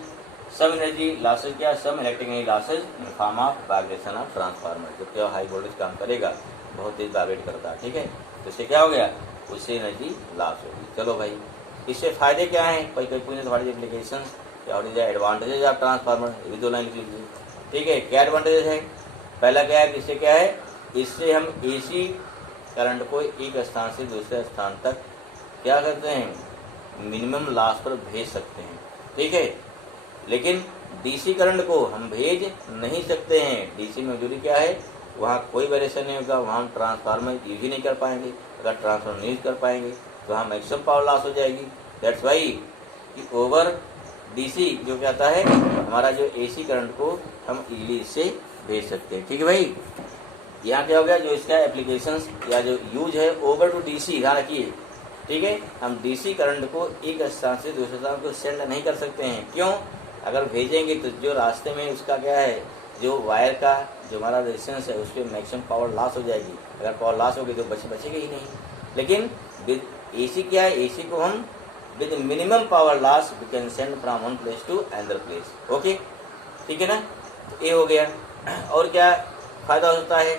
सब एनर्जी लॉसेज क्या, सब electric energy losses in form of vibration of transformer, जब क्या हाई वोल्टेज काम करेगा बहुत तेज वाइब्रेट करता है, ठीक है, तो इससे क्या हो गया, उससे एनर्जी लॉस होगी। चलो भाई, इससे फायदे क्या हैं, कोई कोई पूछे व्हाट इज एप्लीकेशन, क्या इज एडवांटेजेज ऑफ ट्रांसफार्मर, ये भी 2 लाइन लिख लीजिए, ठीक है। क्या एडवांटेजेज है, पहला क्या है, इससे क्या है, इससे हम एसी करंट को एक स्थान से दूसरे स्थान तक क्या करते हैं, मिनिमम लॉस पर भेज सकते हैं, ठीक है। लेकिन डीसी करंट को हम भेज नहीं सकते हैं, डीसी में मजबूरी क्या है, वहाँ कोई वेरिएशन नहीं होगा, वहाँ हम ट्रांसफार्मर यूज ही नहीं कर पाएंगे, अगर ट्रांसफार्मर यूज कर पाएंगे तो वहाँ मैक्सिमम पावर लॉस हो जाएगी। दैट्स वाई कि ओवर डीसी जो कहता है, हमारा जो एसी करंट को हम इजीली इससे भेज सकते हैं, ठीक है भाई। यहाँ क्या हो गया, जो इसका एप्लीकेशंस या जो यूज है ओवर टू डीसी, ध्यान रखिए, ठीक है। हम डीसी करंट को एक स्थान से दूसरे स्थान को सेंड नहीं कर सकते हैं, क्यों, अगर भेजेंगे तो जो रास्ते में उसका क्या है, जो वायर का जो हमारा रेजिस्टेंस है उस पर मैक्सिमम पावर लॉस हो जाएगी, अगर पावर लॉस होगी तो बचेगा ही नहीं। लेकिन विद एसी क्या है, एसी को हम with minimum power loss we can send from one place to another place, okay, ठीक है ना, तो ये हो गया। और क्या फ़ायदा हो सकता है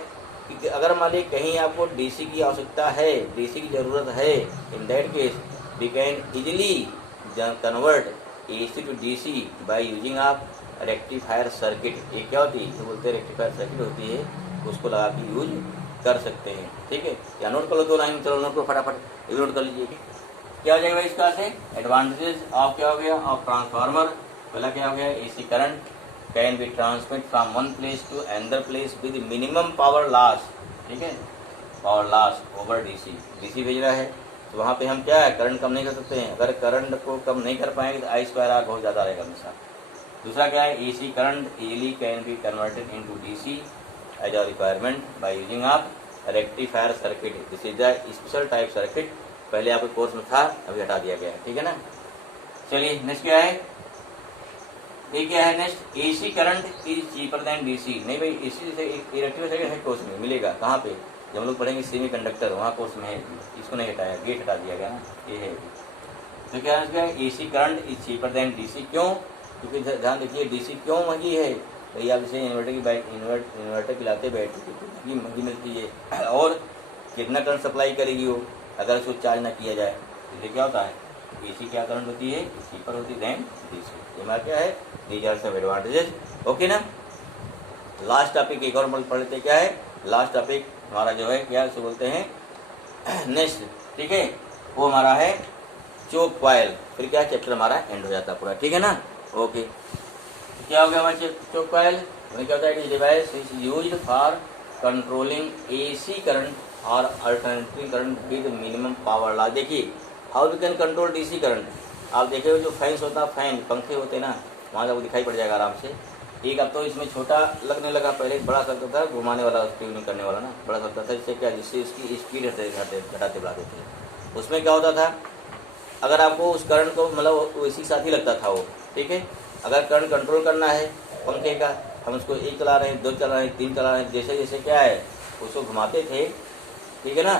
कि अगर मान लीजिए कहीं आपको डीसी की आवश्यकता है, डीसी की ज़रूरत है, in that case we can easily convert AC to DC by using of rectifier circuit. ये क्या होती है, जो बोलते हैं रेक्टिफायर सर्किट होती है, उसको लगा के यूज कर सकते हैं, ठीक है। या नोट कर लो 2 लाइन, चलो नोट करो फटाफट, नोट कर लीजिए। क्या हो जाएगा इसका से, एडवांटेजेस ऑफ क्या हो गया, ऑफ ट्रांसफार्मर, पहला क्या हो गया, AC current can be transmit from one place to another place with minimum power loss, ठीक है, power loss over DC, DC भेज रहा है तो वहाँ पे हम क्या है, करंट कम नहीं कर सकते हैं, अगर करंट को कम नहीं कर पाएंगे तो I2R बहुत ज़्यादा रहेगा हमेशा। दूसरा क्या है, AC current easily can be converted into DC as a requirement by using of rectifier circuit, this is the special type circuit, पहले आपके कोर्स में था, अभी हटा दिया गया है, ठीक है ना। चलिए नेक्स्ट क्या है, ये क्या है next, AC current is cheaper than DC. नहीं भाई, एसी से इलेक्ट्रिकल सर्किट है कोर्स में, मिलेगा कहाँ पे, जब हम लोग पढ़ेंगे सेमी कंडक्टर, वहाँ कोर्स में है, इसको नहीं हटाया, गेट हटा दिया गया ना, ये है। तो क्या है, AC current is cheaper than DC, क्यों, क्योंकि ध्यान देखिए डीसी क्यों महंगी है भैया, आप इसे इन्वर्टर की बाइक इन्वर्टर पिलाते बैठे कितनी महंगी मिलती है, और कितना करंट सप्लाई करेगी वो अगर उसको चार्ज ना किया जाए। इसलिए क्या होता है, एसी क्या करंट होती है, चीपर होती है देन डीसी, ये हमारा क्या है, these are some advantages, okay ना। लास्ट टॉपिक एक और पढ़ लेते, क्या है लास्ट टॉपिक हमारा जो है, क्या उसे बोलते हैं नेक्स्ट, ठीक है, वो हमारा है चोक कॉइल। फिर क्या चैप्टर हमारा एंड हो जाता है पूरा, ठीक है ना, ओके। क्या हो गया हमारे चोक कॉइल, क्या होता है, device is used for controlling AC current और alternative current with minimum power loss. देखिए how we can control DC current, आप देखे जो फैंस होता है, फैन पंखे होते हैं ना, वहाँ आपको दिखाई पड़ जाएगा आराम से। एक अब तो इसमें छोटा लगने लगा, पहले बड़ा सकता था, घुमाने वाला ट्यूनिंग करने वाला ना, बड़ा सकता था, इससे क्या, जिससे इसकी स्पीड घटाते बढ़ाते थे। उसमें क्या होता था, अगर आपको उस करंट को मतलब इसी साथ ही लगता था वो, ठीक है, अगर करंट कंट्रोल करना है पंखे का, हम उसको 1 चला रहे हैं, 2 चला रहे हैं, 3 चला रहे हैं, जैसे जैसे क्या है उसको घुमाते थे, ठीक है ना,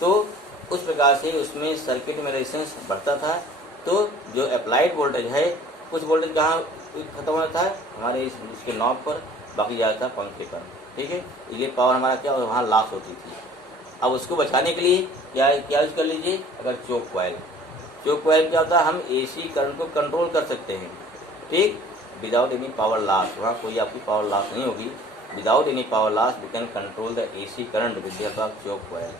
तो उस प्रकार से उसमें सर्किट में रेजिस्टेंस बढ़ता था, तो जो अप्लाइड वोल्टेज है कुछ वोल्टेज कहाँ खत्म होता है हमारे इसके नॉब पर, बाकी जाता था पंखे पर। ठीक है, इसलिए पावर हमारा क्या वहाँ लॉस होती थी। अब उसको बचाने के लिए क्या यूज कर लीजिए, अगर चोक कॉइल क्या होता है, हम एसी करंट को कंट्रोल कर सकते हैं। ठीक, विदाउट एनी पावर लॉस, वहाँ कोई आपकी पावर लॉस नहीं होगी। Without any power loss we can control the AC current with the help of choke coil.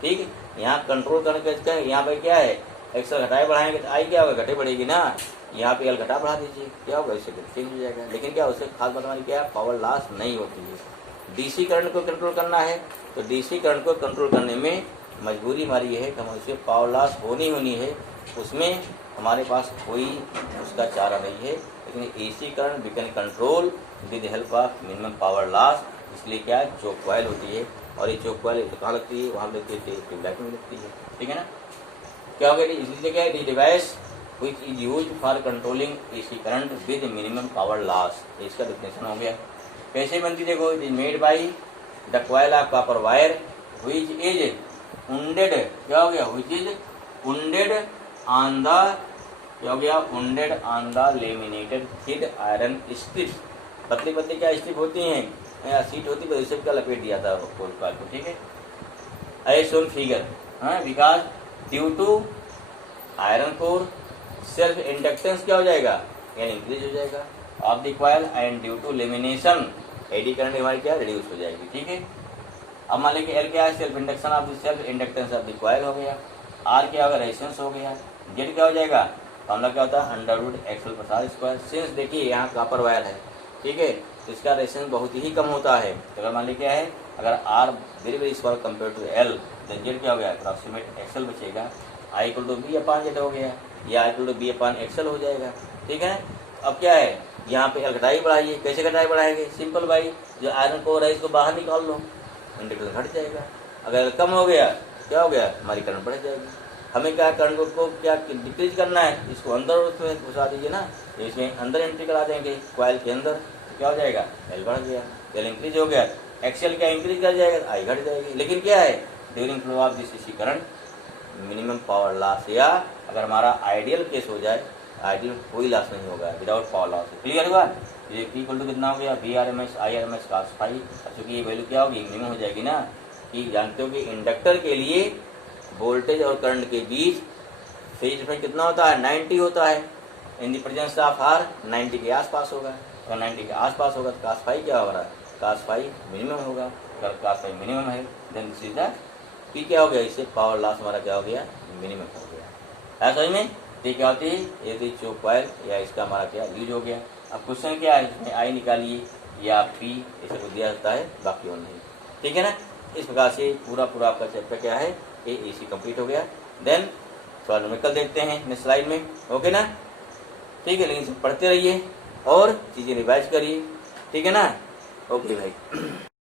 ठीक, यहाँ कंट्रोल करने का यहाँ पे क्या है, एक्सल घटाए बढ़ाएंगे तो आई क्या होगा, घटे बढ़ेगी ना। यहाँ पे एल घटा बढ़ा दीजिए, क्या होगा, इससे चेंज हो जाएगा। लेकिन क्या उससे खास बात हमारी क्या है, पावर लॉस नहीं होती है। डीसी करंट को कंट्रोल करना है तो डीसी करंट को कंट्रोल करने में मजबूरी हमारी ये है कि हम उससे पावर लॉस होनी है, उसमें हमारे पास कोई उसका चारा नहीं है। लेकिन AC current we can control with the help of minimum power loss, इसलिए क्या है चोक कॉइल होती है। और ये चोक कॉइल तो कहाँ लगती है, वहाँ लगती है ट्यूबलाइट में लगती है। ठीक है ना, क्या हो गया, इसलिए क्या है, device which is use for controlling AC current with minimum power loss, इसका डेफिनेशन हो गया। कैसे बनती देखो, it is made by the coil of copper wire which is wounded, क्या हो गया, which is wounded on the, क्या हो गया, wounded on the laminated thin iron strips. पतली पतली क्या स्ट्रिप होती हैं, सीट होती है, उसे क्या लपेट दिया था कोल कॉइल को। ठीक है, as shown figure, because due to iron core self inductance क्या हो जाएगा, यानी इंक्रीज हो जाएगा of the coil, and due to lamination eddy current हमारी क्या रिड्यूस हो जाएगी। ठीक है, अब मान लीजिए एल क्या है, self induction of the self inductance of the coil हो गया, आर क्या होगा, रेजिस्टेंस हो गया, जेड क्या हो जाएगा, फॉर्मूला क्या होता है, अंडर रूट एक्सल प्रसार स्क्वायर। सिंस देखिए यहाँ कॉपर वायर है, ठीक है, तो इसका रेजिस्टेंस बहुत ही कम होता है। तो अगर मान लीजिए क्या है, अगर R very very small compare to L, then Z क्या हो गया, अप्रॉक्सीमेट एक्सल बचेगा, I equal to V upon Z हो गया, या I equal to V upon XL हो जाएगा। ठीक है, अब क्या है, यहाँ पे एल घटाई बढ़ाइए, कैसे घटाई बढ़ाएंगे, सिंपल भाई, जो आयरन कोर है इसको बाहर निकाल लो, इंडक्टेंस घट जाएगा। अगर कम हो गया, क्या हो गया, हमारी करंट बढ़ जाएगी। हमें क्या करंट को क्या डिक्रीज करना है, इसको अंदर उसमें घुसा दीजिए ना, इसमें अंदर एंट्री करा देंगे कॉइल के अंदर, तो क्या हो जाएगा, एल बढ़ गया, एल इंक्रीज हो गया, एक्सेल क्या इंक्रीज कर जाएगा, आई घट जाएगी। लेकिन क्या है, during flow of this AC current minimum power loss, या अगर हमारा आइडियल केस हो जाए, आइडियल कोई लॉस नहीं होगा विदाउट पावर लॉस। क्लियर हुआ, ये पी इक्वल टू कितना हो गया, V R M S I R M S cos phi. क्योंकि ये वैल्यू क्या होगी, मिनिमम हो जाएगी ना, कि जानते हो कि इंडक्टर के लिए वोल्टेज और करंट के बीच फेज डिफरेंस कितना होता है, 90 होता है। In the presence of R 90 के आसपास होगा, अगर 90 के आसपास होगा तो कास फाई क्या होगा, कास फाई मिनिमम होगा। अगर कास फाई मिनिमम है then this is the P, क्या हो गया, इससे पावर लॉस हमारा क्या हो गया, मिनिमम हो गया। समझ में, ये क्या होती है, ये चोक कॉइल या इसका हमारा क्या यूज हो गया। अब क्वेश्चन क्या है, इसमें आई निकालिए या पी ऐसे को दिया जाता है, बाकी और नहीं। ठीक है ना, इस प्रकार से पूरा आपका चैप्टर क्या है, ये एसी कंप्लीट हो गया। देन थोड़ा न्यूमेरिकल देखते हैं नेक्स्ट स्लाइड में, ओके ना। ठीक है, लेकिन पढ़ते रहिए और चीज़ें रिवाइज करिए, ठीक है ना, ओके भाई।